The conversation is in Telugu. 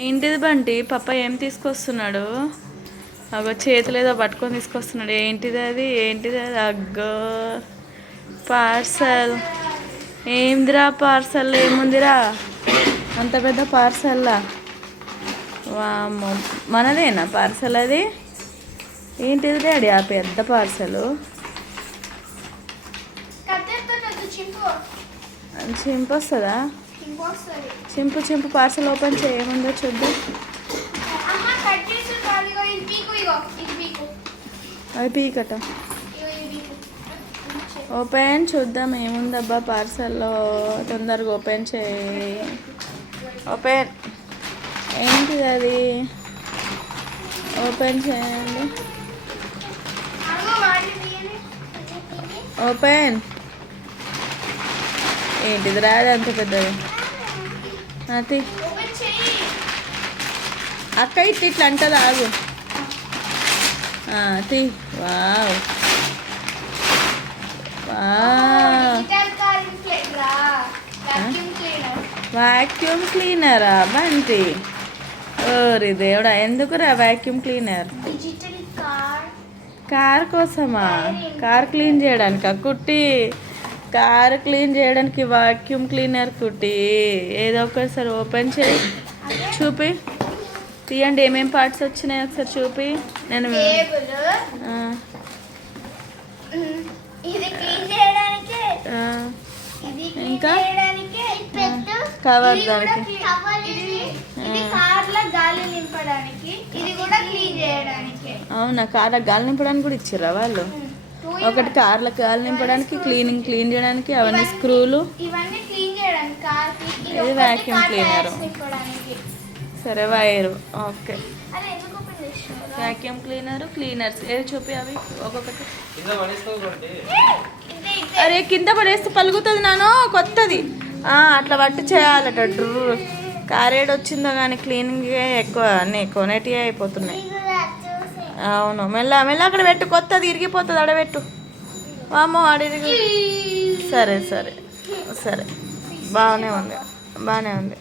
ఏంటిది బంటి పప్ప ఏం తీసుకొస్తున్నాడు? అగో చేతులు ఏదో పట్టుకొని తీసుకొస్తున్నాడు. ఏంటిది అది? అగ్గో పార్సల్. ఏందిరా పార్సల్? ఏముందిరా అంత పెద్ద పార్సల్లా? వామ్మో, మనదేనా పార్సల్ అది? ఏంటిది డాడీ ఆ పెద్ద పార్సలు? చింపు వస్తుందా? చింపు పార్సల్ ఓపెన్ చేయముందో చూద్దాం. అది పీకట ఓపెన్ చూద్దాం ఏముందబ్బా పార్సల్లో. తొందరగా ఓపెన్ చేయి. ఓపెన్. ఏంటిది అది? ఓపెన్ చేయండి. ఓపెన్. ఏంటిది రాదు అంత పెద్దది? అది అక్క ఇట్లా అంటది, ఆగు. తీ. వావ్ వాక్యూమ్ క్లీనరా బంటి? ఓరి దేవుడా, ఎందుకురా వాక్యూమ్ క్లీనర్? కార్ కోసమా? కార్ క్లీన్ చేయడానికా కుట్టి? కార్ క్లీన్ చేయడానికి వాక్యూమ్ క్లీనర్ కుట్టి. ఏదో ఒకసారి ఓపెన్ చేయి, చూపి తీయండి. ఏమేం పార్ట్స్ వచ్చినాయి ఒకసారి చూపి. నేను ఇంకా కవర్ దానికి, అవునా? కార్లో గాలి నింపడానికి కూడా ఇచ్చిర్రా వాళ్ళు? ఒకటి కార్లో గాలి నింపడానికి, క్లీన్ చేయడానికి, అవన్నీ స్క్రూలు. ఇది వాక్యూమ్ క్లీనర్. సరే వైరు. ఓకే, వాక్యూమ్ క్లీనర్స్ ఏది చూపి అవి ఒక్కొక్కటి. అరే కింద పడేస్తే పలుగుతుంది నాను, కొత్తది. అట్లా పట్టి చేయాలట. కారేడు వచ్చిందో కానీ క్లీనింగ్ ఎక్కువ అన్నీ కొనేటివి అయిపోతున్నాయి. అవును, మెల్ల అక్కడ పెట్టు, కొత్తది ఇరిగిపోతుంది. అడబెట్టు. వామో అడిగి. సరే బాగానే ఉంది.